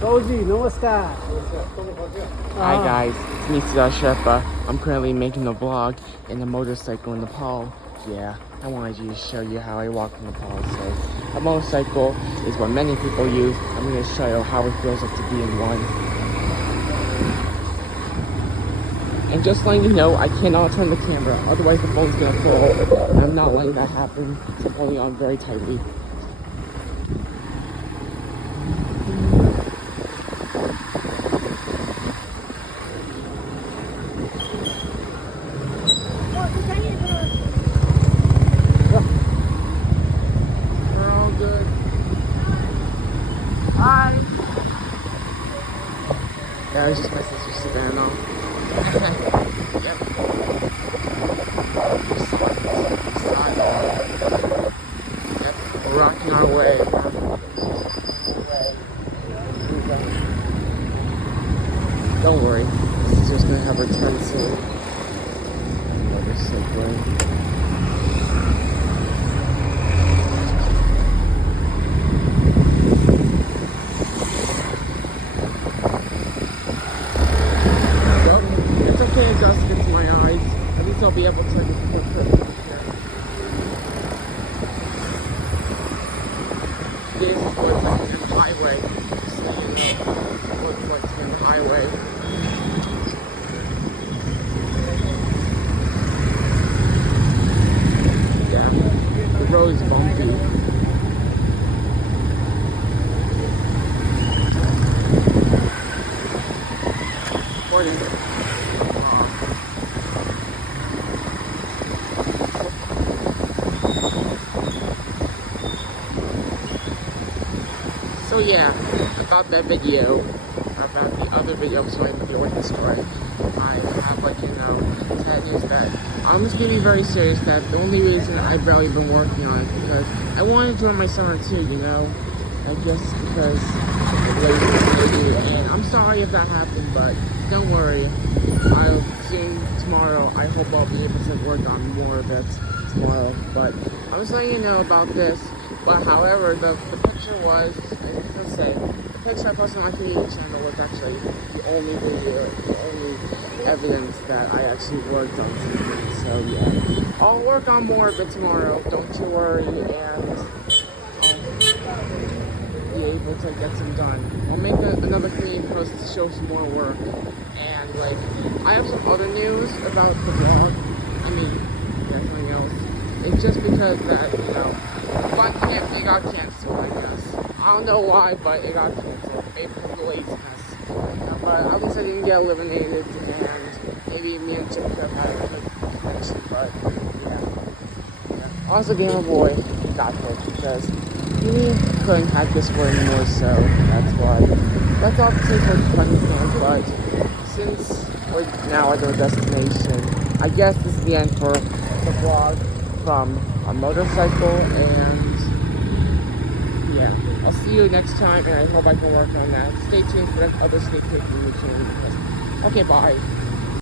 Roji, namaskar. Hi guys, it's me Siddharth Sherpa. I'm currently making a vlog in a motorcycle in Nepal. Yeah, I wanted to show you how I walk in Nepal. So, a motorcycle is what many people use. I'm going to show you how it feels like to be in one. And just letting you know, I cannot turn the camera, otherwise the phone's going to fall. And I'm not letting that happen, so I'm holding on very tightly. Hi! Yeah, it was just my sister Savannah. Yep. Yep, we're rocking our way. Don't worry, my sister's gonna have her turn soon. Motorcycling. It does get to my eyes. At least I'll be able to get the picture. This is what it's like in the highway. So you know, this is what it's like to be on the highway. Yeah, the road is bumpy. So yeah, about that video, about the other video, sorry, with the orchid story, I have like, 10 years that I'm just gonna be very serious that the only reason I've barely been working on it because I want to enjoy my summer too, and just because of laziness maybe, and I'm sorry if that happened, but don't worry, I'll soon tomorrow, I hope I'll be able to work on more of it tomorrow, but I'm just letting you know about this. But however, the picture was, let's say, the picture I posted on my community channel was actually the only video, the only evidence that I actually worked on something. So yeah, I'll work on more of it tomorrow, don't you worry, and I'll be able to get some done. I'll make another community post to show some more work. And like, I have some other news about the vlog. I mean, there's something else. It's just because that, fun camp, it got canceled, I guess. I don't know why, but it got canceled. Maybe because of the laziness. But at least I didn't get eliminated, and maybe me and Chip could have had a good connection, but yeah. Also, Game Boy got hit because he couldn't hack this score anymore, so that's why. That's all to take for the funny thing, but since we're now at our destination, I guess this is the end for the vlog from a motorcycle, and yeah, I'll see you next time, and I hope I can work on that. Stay tuned for that other sneak peek in the channel. Okay, bye.